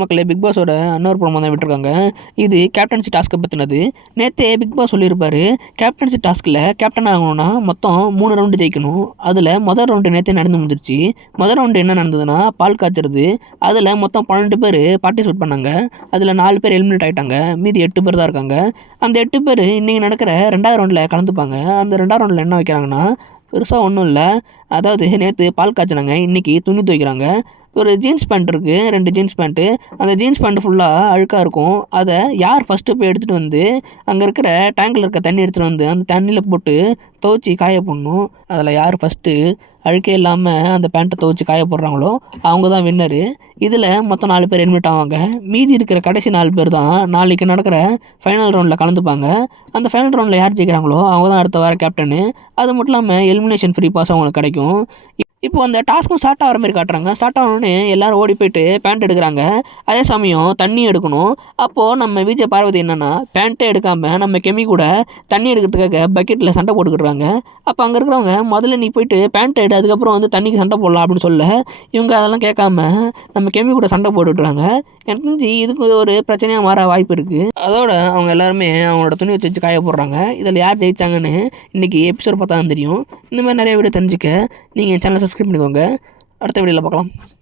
மக்களே, பிக் பாஸோட இன்னொரு ப்ரோமோ தான் விட்டுருக்காங்க. இது கேப்டன்சி டாஸ்க்கை பற்றினது. நேற்றே பிக் பாஸ் சொல்லியிருப்பார், கேப்டன்சி டாஸ்கில் கேப்டன் ஆகணும்னா மொத்தம் 3 ரவுண்டு ஜெயிக்கணும். அதில் முதல் ரவுண்டு நேற்றே நடந்து முடிஞ்சிருச்சு. முதல் ரவுண்டு என்ன நடந்ததுன்னா, பால் காய்ச்சறது. அதில் மொத்தம் 12 பேர் பார்ட்டிசிபேட் பண்ணாங்க. அதில் 4 பேர் எலிமினேட் ஆகிட்டாங்க. மீதி 8 பேர் தான் இருக்காங்க. அந்த 8 பேர் இன்றைக்கி நடக்கிற 2வது ரவுண்டில் கலந்துப்பாங்க. அந்த 2வது ரவுண்டில் என்ன வைக்கிறாங்கன்னா, பெருசாக ஒன்றும் இல்லை. அதாவது நேற்று பால் காய்ச்சினாங்க, இன்றைக்கி துணி துவைக்கிறாங்க. ஒரு ஜீன்ஸ் பேண்ட் இருக்குது, 2 ஜீன்ஸ் பேண்ட்டு. அந்த ஜீன்ஸ் பேண்ட்டு ஃபுல்லாக அழுக்காக இருக்கும். அதை யார் ஃபஸ்ட்டு போய் எடுத்துகிட்டு வந்து அங்கே இருக்கிற டேங்கில் இருக்க தண்ணி எடுத்துகிட்டு வந்து அந்த தண்ணியில் போட்டு துவைச்சி காய போடணும். அதில் யார் ஃபஸ்ட்டு அழுக்கே இல்லாமல் அந்த பேண்ட்டை துவைச்சி காய போடுறாங்களோ அவங்க தான் வின்னரு. இதில் மொத்தம் 4 பேர் எலிமினேட் ஆவாங்க. மீதி இருக்கிற கடைசி 4 பேர் தான் நாளைக்கு நடக்கிற ஃபைனல் ரவுண்டில் கலந்துப்பாங்க. அந்த ஃபைனல் ரவுண்டில் யார் ஜெயிக்கிறாங்களோ அவங்க தான் அடுத்த வார கேப்டனு. அது மட்டும் இல்லாமல் எலிமினேஷன் ஃப்ரீ பாஸ் அவங்களுக்கு கிடைக்கும். இப்போ அந்த டாஸ்க்கும் ஸ்டார்ட் ஆகிற மாதிரி காட்டுறாங்க. ஸ்டார்ட் ஆகணுன்னு எல்லோரும் ஓடி போய்ட்டு பேண்ட் எடுக்கிறாங்க. அதே சமயம் தண்ணி எடுக்கணும். அப்போது நம்ம விஜய் பார்வதி என்னென்னா, பேண்ட்டே எடுக்காமல் நம்ம கெமி கூட தண்ணி எடுக்கிறதுக்காக பக்கெட்டில் சண்டை போட்டுக்கிட்டுறாங்க. அப்போ அங்கே இருக்கிறவங்க, முதல்ல நீ போய்ட்டு பேண்ட் எடு, அதுக்கப்புறம் வந்து தண்ணிக்கு சண்டை போடலாம் அப்படின்னு சொல்ல, இவங்க அதெல்லாம் கேட்காம நம்ம கெமி கூட சண்டை போட்டுட்றாங்க. எனக்கு தெரிஞ்சு இதுக்கு ஒரு பிரச்சனையாக மாற வாய்ப்பு இருக்குது. அதோட அவங்க எல்லாருமே அவங்களோட துணி வச்சு காய போடுறாங்க. இதில் யார் ஜெயிச்சாங்கன்னு இன்றைக்கி எபிசோட் பார்த்தா தான் தெரியும். இந்த மாதிரி நிறைய வீடியோ தெரிஞ்சுக்க நீங்கள் சேனலை சப்ஸ்கிரைப் பண்ணிக்கோங்க. அடுத்த வீடியோவில் பார்க்கலாம்.